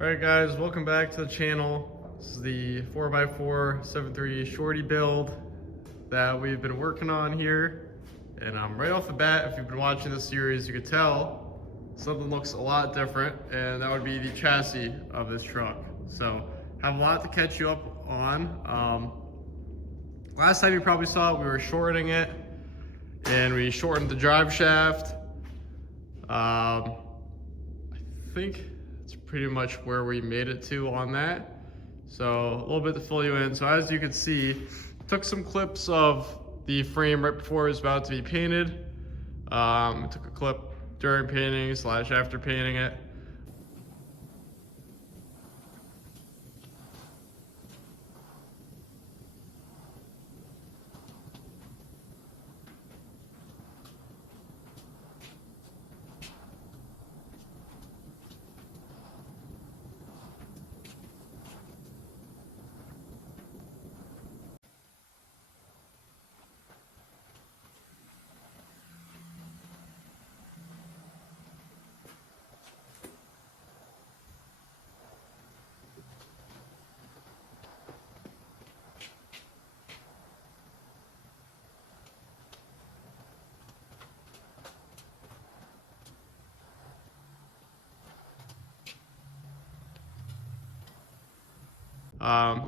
Alright guys, welcome back to the channel. This is the 4x4 7.3 SHORTY build that we've been working on here. And right off the bat, if you've been watching this series, you could tell something looks a lot different, and that would be the chassis of this truck. So, have a lot to catch you up on. Last time you probably saw it, we were shortening it, and we shortened the drive shaft. I think it's pretty much where we made it to on that. So a little bit to fill you in. So as you can see, took some clips of the frame right before it was about to be painted. Took a clip during painting / after painting it.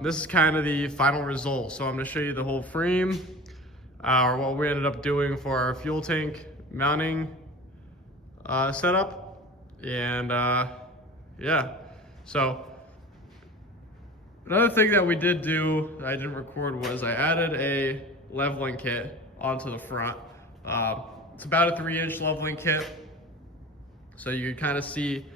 This is kind of the final result. So I'm going to show you the whole frame, or what we ended up doing for our fuel tank mounting setup. And yeah, so another thing that we did do that I didn't record was I added a leveling kit onto the front. It's about a 3-inch leveling kit, so you can kind of see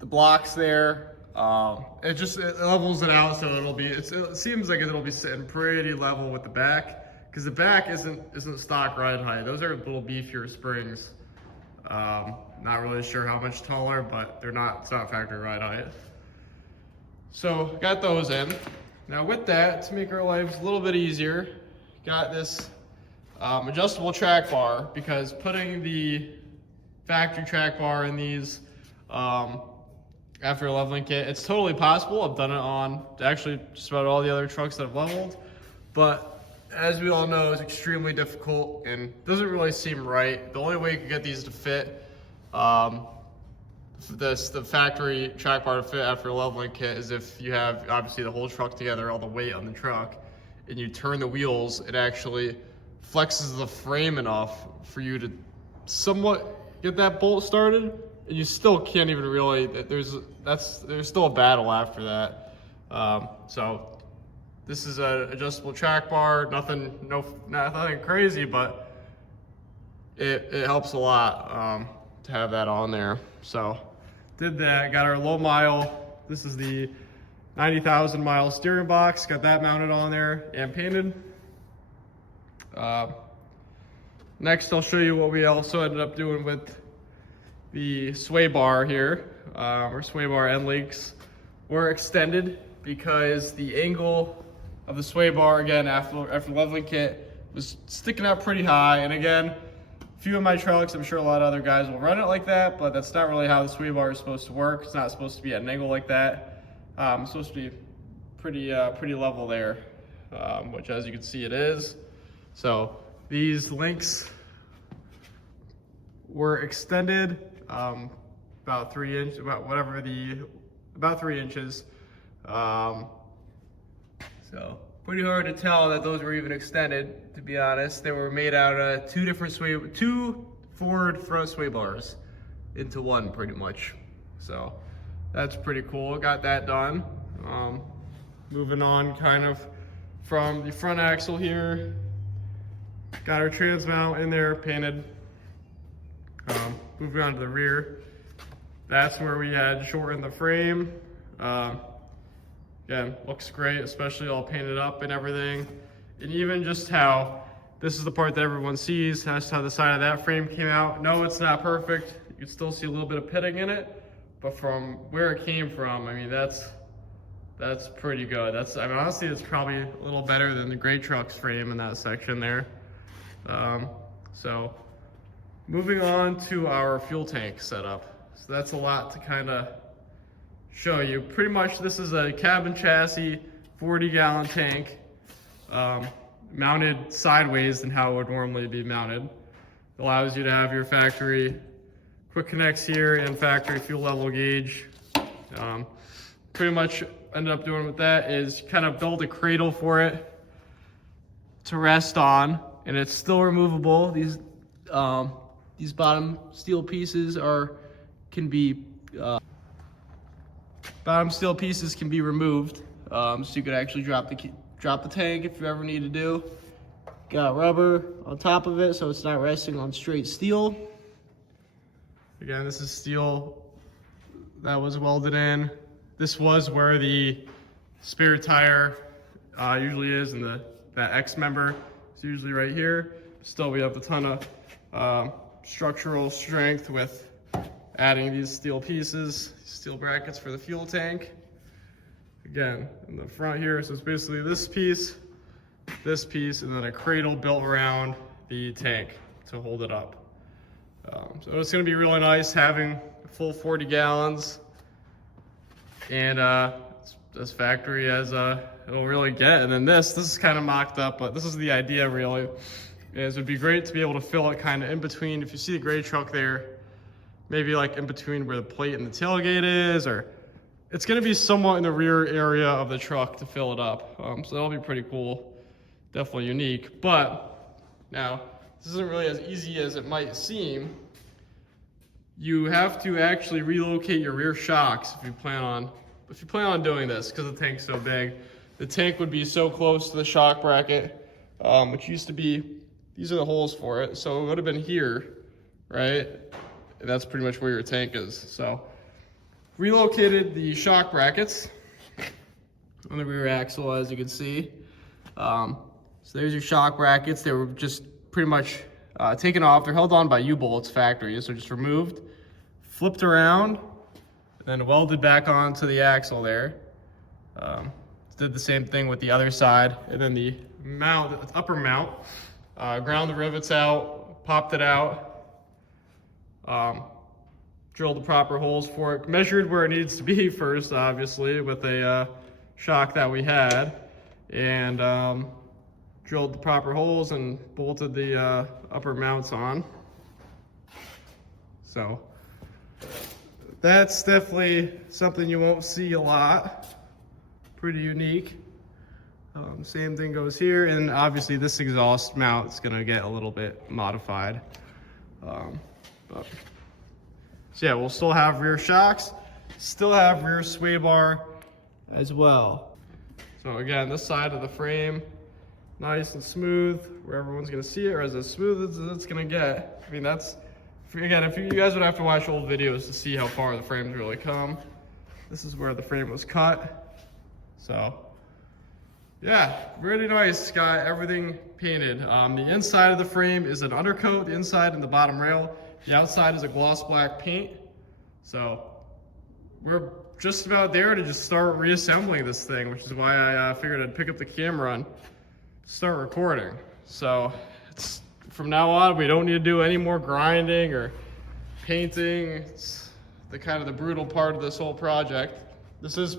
the blocks there. It levels it out, so it seems like it'll be sitting pretty level with the back, because the back isn't stock ride height. Those are little beefier springs. Not really sure how much taller, but it's not factory ride height. So got those in. Now with that, to make our lives a little bit easier, got this adjustable track bar, because putting the factory track bar in these after a leveling kit, it's totally possible. I've done it on actually just about all the other trucks that I've leveled, but as we all know, it's extremely difficult and doesn't really seem right. The only way you can get these to fit, the factory track bar to fit after a leveling kit, is if you have obviously the whole truck together, all the weight on the truck, and you turn the wheels, it actually flexes the frame enough for you to somewhat get that bolt started. And you still can't even really, there's still a battle after that. So this is an adjustable track bar, nothing crazy, but it helps a lot to have that on there. So did that, got our low mile. This is the 90,000 mile steering box, got that mounted on there and painted. Next, I'll show you what we also ended up doing with the sway bar here. Our sway bar end links were extended because the angle of the sway bar, again, after leveling kit, was sticking out pretty high. And again, a few of my trucks, I'm sure a lot of other guys will run it like that, but that's not really how the sway bar is supposed to work. It's not supposed to be at an angle like that. It's supposed to be pretty level there, which, as you can see, it is. So these links were extended about 3 inches, about 3 inches. So pretty hard to tell that those were even extended, to be honest. They were made out of two forward front sway bars into one, pretty much. So that's pretty cool. Got that done. Moving on kind of from the front axle here. Got our trans mount in there painted. Moving on to the rear, that's where we had shortened the frame. Again, looks great, especially all painted up and everything. And even just how, this is the part that everyone sees, that's how the side of that frame came out. No, it's not perfect. You can still see a little bit of pitting in it, but from where it came from, I mean, that's pretty good. Honestly, it's probably a little better than the Great Truck's frame in that section there. So moving on to our fuel tank setup. So that's a lot to kind of show you. Pretty much this is a cabin chassis, 40-gallon tank, mounted sideways than how it would normally be mounted. It allows you to have your factory quick connects here and factory fuel level gauge. Pretty much ended up doing with that is kind of build a cradle for it to rest on, and it's still removable. These bottom steel pieces can be removed, so you could actually drop the tank if you ever need to do. Got rubber on top of it, so it's not resting on straight steel. Again, this is steel that was welded in. This was where the spare tire usually is, and that X member is usually right here. Still, we have a ton of structural strength with adding these steel pieces, steel brackets for the fuel tank. Again, in the front here, so it's basically this piece, and then a cradle built around the tank to hold it up. So it's going to be really nice having a full 40 gallons, and this factory as it'll really get. And then this is kind of mocked up, but this is the idea really. Is it would be great to be able to fill it kind of in between. If you see the gray truck there, maybe like in between where the plate and the tailgate is, or it's going to be somewhat in the rear area of the truck to fill it up. So that'll be pretty cool, definitely unique. But now, this isn't really as easy as it might seem. You have to actually relocate your rear shocks if you plan on doing this, because the tank's so big. The tank would be so close to the shock bracket, which used to be, these are the holes for it, so it would have been here, right? And that's pretty much where your tank is. So relocated the shock brackets on the rear axle, as you can see. So there's your shock brackets. They were just pretty much taken off. They're held on by U-bolts factory, so just removed, flipped around, and then welded back onto the axle there. Did the same thing with the other side, and then the mount, the upper mount, ground the rivets out, popped it out, drilled the proper holes for it, measured where it needs to be first, obviously, with a shock that we had, and drilled the proper holes and bolted the upper mounts on. So that's definitely something you won't see a lot. Pretty unique. Same thing goes here, and obviously this exhaust mount is going to get a little bit modified. So yeah, we'll still have rear shocks, still have rear sway bar as well. So again, this side of the frame, nice and smooth, where everyone's going to see it, or as smooth as it's going to get. I mean, that's, again, if you guys would have to watch old videos to see how far the frames really come. This is where the frame was cut. So yeah, really nice. Got everything painted. The inside of the frame is an undercoat, the inside and the bottom rail. The outside is a gloss black paint. So we're just about there to just start reassembling this thing, which is why I figured I'd pick up the camera and start recording. So it's, from now on, we don't need to do any more grinding or painting. It's the kind of the brutal part of this whole project. This is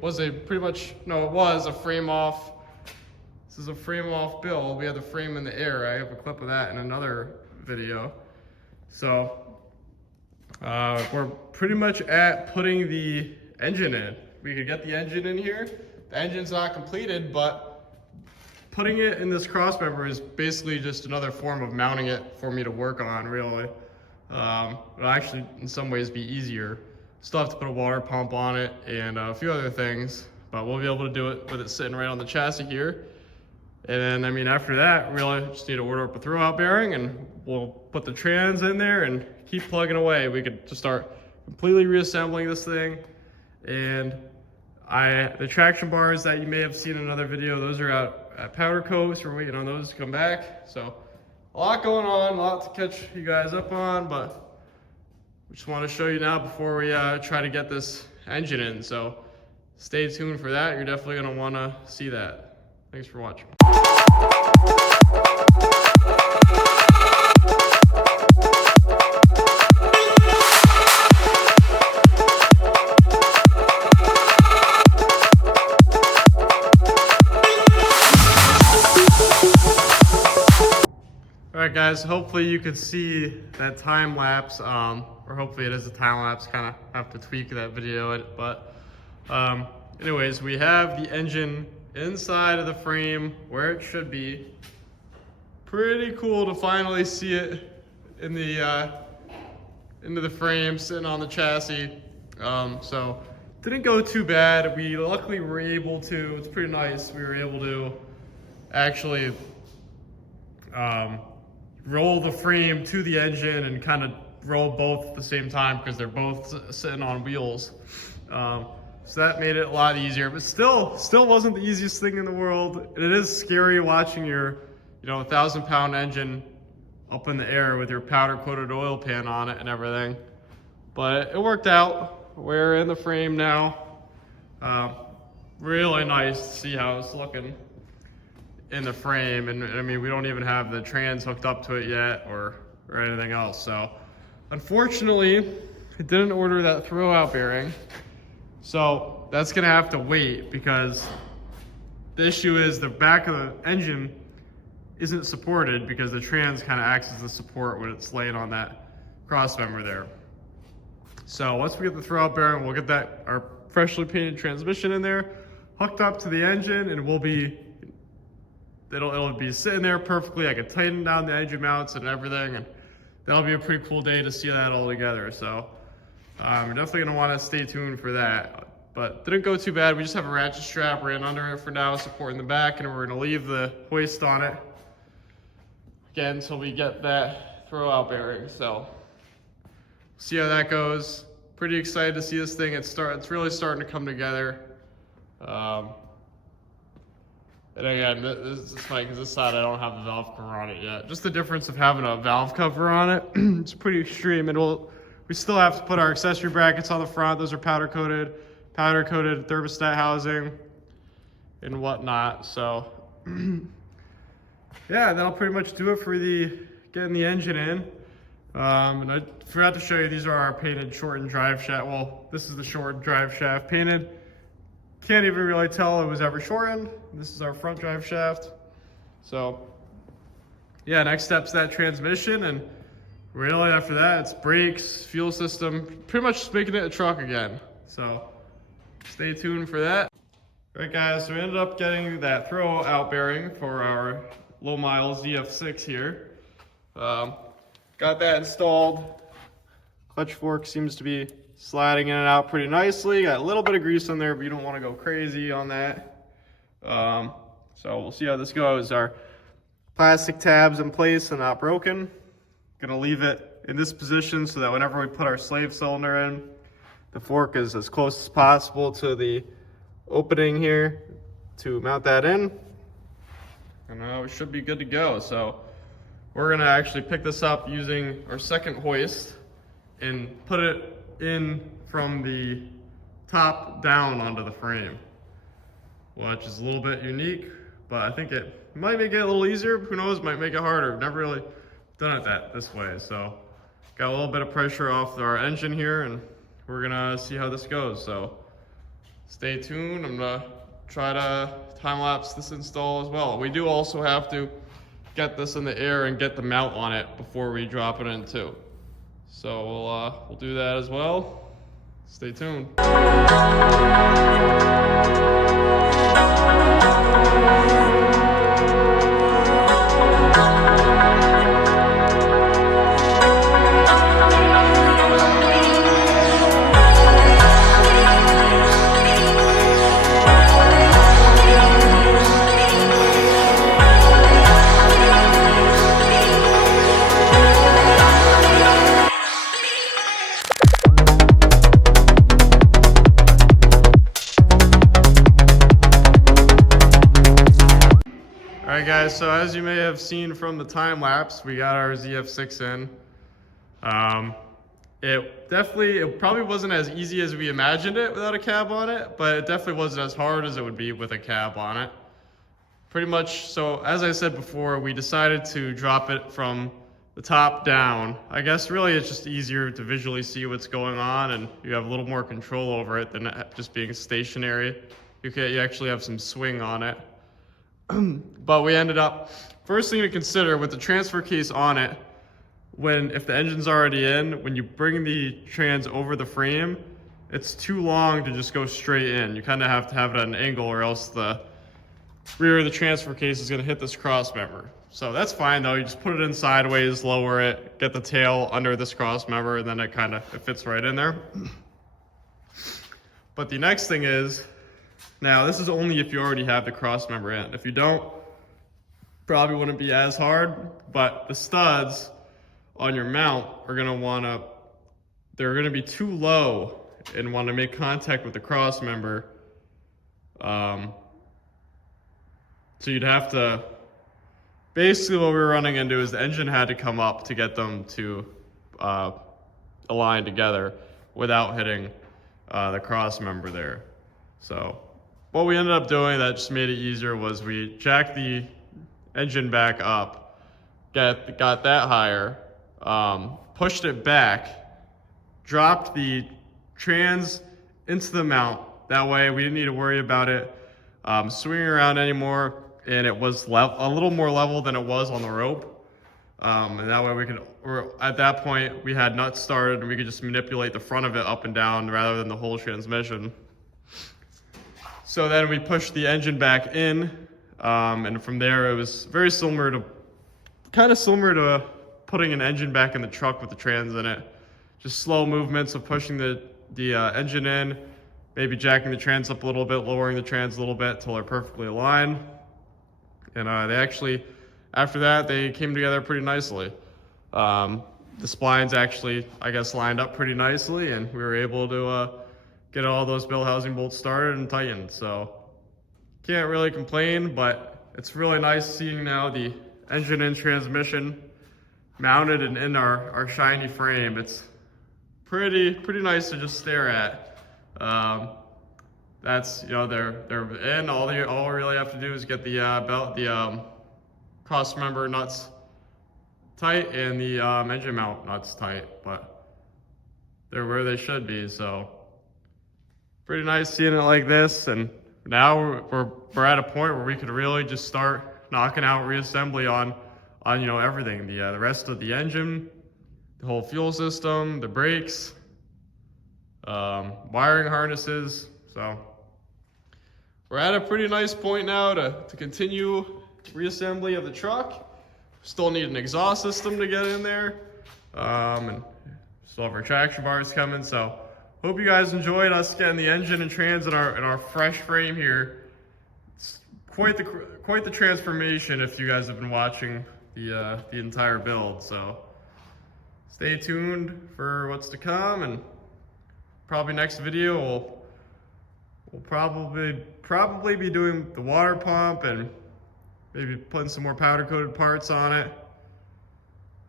was a frame off. This is a frame off build. We had the frame in the air. I have a clip of that in another video. So we're pretty much at putting the engine in. We could get the engine in here. The engine's not completed, but putting it in this cross member is basically just another form of mounting it for me to work on, really. It'll actually in some ways be easier. Still have to put a water pump on it and a few other things, but we'll be able to do it with it sitting right on the chassis here. And then, I mean, after that, really just need to order up a throwout bearing, and we'll put the trans in there and keep plugging away. We could just start completely reassembling this thing. And the traction bars that you may have seen in another video, those are out at powder coat, so we're waiting on those to come back. So a lot going on, a lot to catch you guys up on, but we just want to show you now before we try to get this engine in. So stay tuned for that. You're definitely going to want to see that. Thanks for watching. guys, hopefully you could see that time lapse, or hopefully it is a time lapse, kind of have to tweak that video, but anyways, we have the engine inside of the frame where it should be. Pretty cool to finally see it in the into the frame, sitting on the chassis. So didn't go too bad. We luckily were able to, it's pretty nice, we were able to actually roll the frame to the engine and kind of roll both at the same time because they're both sitting on wheels. So that made it a lot easier, but still wasn't the easiest thing in the world. And it is scary watching your, 1,000-pound engine up in the air with your powder-coated oil pan on it and everything. But it worked out. We're in the frame now. Really nice to see how it's looking in the frame. And I mean, we don't even have the trans hooked up to it yet or anything else. So unfortunately, it didn't order that throwout bearing. So that's gonna have to wait because the issue is the back of the engine isn't supported because the trans kind of acts as the support when it's laying on that cross member there. So once we get the throwout bearing, we'll get our freshly painted transmission in there, hooked up to the engine, and it'll be sitting there perfectly. I can tighten down the engine mounts and everything, and that'll be a pretty cool day to see that all together. So we're definitely gonna want to stay tuned for that. But didn't go too bad. We just have a ratchet strap ran under it for now, supporting the back, and we're gonna leave the hoist on it again until we get that throwout bearing. So see how that goes. Pretty excited to see this thing. It's really starting to come together. And again, this is funny because this side I don't have the valve cover on it yet. Just the difference of having a valve cover on it, it's pretty extreme. And we still have to put our accessory brackets on the front. Those are powder coated thermostat housing and whatnot. So yeah, that'll pretty much do it for getting the engine in. And I forgot to show you, these are our painted shortened drive shaft. Well, this is the shortened drive shaft painted. Can't even really tell it was ever shortened. This is our front drive shaft. So yeah, next step's that transmission, and really after that it's brakes, fuel system, pretty much just making it a truck again. So stay tuned for that. All right guys, so we ended up getting that throwout bearing for our low mile ZF6 here. Got that installed. Clutch fork seems to be sliding in and out pretty nicely. Got a little bit of grease on there, but you don't want to go crazy on that. So we'll see how this goes. Our plastic tabs in place and not broken. Gonna leave it in this position so that whenever we put our slave cylinder in, the fork is as close as possible to the opening here to mount that in. And we should be good to go. So we're gonna actually pick this up using our second hoist and put it in from the top down onto the frame, which is a little bit unique, but I think it might make it a little easier. Who knows, might make it harder. Never really done it this way. So got a little bit of pressure off our engine here, and we're gonna see how this goes. So stay tuned. I'm gonna try to time lapse this install as well. We do also have to get this in the air and get the mount on it before we drop it in too. So we'll do that as well. Stay tuned. Alright guys, so as you may have seen from the time lapse, we got our ZF6 in. It probably wasn't as easy as we imagined it without a cab on it, but it definitely wasn't as hard as it would be with a cab on it. Pretty much, so as I said before, we decided to drop it from the top down. I guess really it's just easier to visually see what's going on, and you have a little more control over it than just being stationary. You actually have some swing on it. But we ended up, first thing to consider with the transfer case on it, if the engine's already in, when you bring the trans over the frame, it's too long to just go straight in. You kind of have to have it at an angle, or else the rear of the transfer case is going to hit this cross member. So that's fine though. You just put it in sideways, lower it, get the tail under this cross member, and then it fits right in there. But the next thing is, now this is only if you already have the cross member in. If you don't, probably wouldn't be as hard, but the studs on your mount are they're gonna be too low and want to make contact with the cross member. So you'd have to, basically what we were running into is the engine had to come up to get them to align together without hitting the cross member there. So what we ended up doing that just made it easier was we jacked the engine back up, got that higher, pushed it back, dropped the trans into the mount. That way we didn't need to worry about it swinging around anymore, and it was a little more level than it was on the rope. And that way at that point we had nuts started and we could just manipulate the front of it up and down rather than the whole transmission. So then we pushed the engine back in, and from there it was very similar to putting an engine back in the truck with the trans in it. Just slow movements of pushing the engine in, maybe jacking the trans up a little bit, lowering the trans a little bit till they're perfectly aligned. And they actually, after that, they came together pretty nicely. The splines actually, I guess, lined up pretty nicely, and we were able to get all those bell housing bolts started and tightened. So can't really complain, but it's really nice seeing now the engine and transmission mounted and in our shiny frame. It's pretty nice to just stare at. That's, they're in. All we really have to do is get the cross member nuts tight and the engine mount nuts tight, but they're where they should be. So pretty nice seeing it like this, and now we're at a point where we could really just start knocking out reassembly on everything, the rest of the engine, the whole fuel system, the brakes, wiring harnesses. So we're at a pretty nice point now to continue reassembly of the truck. Still need an exhaust system to get in there, and still have our traction bars coming. So hope you guys enjoyed us getting the engine and trans in our fresh frame here. It's quite the transformation if you guys have been watching the entire build. So stay tuned for what's to come, and probably next video we'll probably be doing the water pump and maybe putting some more powder coated parts on it.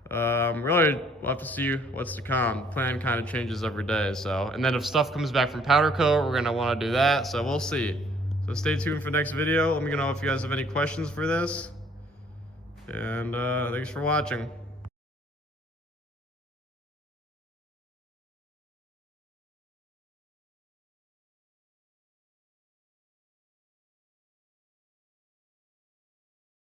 Really, we'll have to see what's to come. The plan kind of changes every day. So, and then if stuff comes back from powder coat, we're gonna want to do that. So we'll see. So stay tuned for next video. Let me know if you guys have any questions for this. And thanks for watching.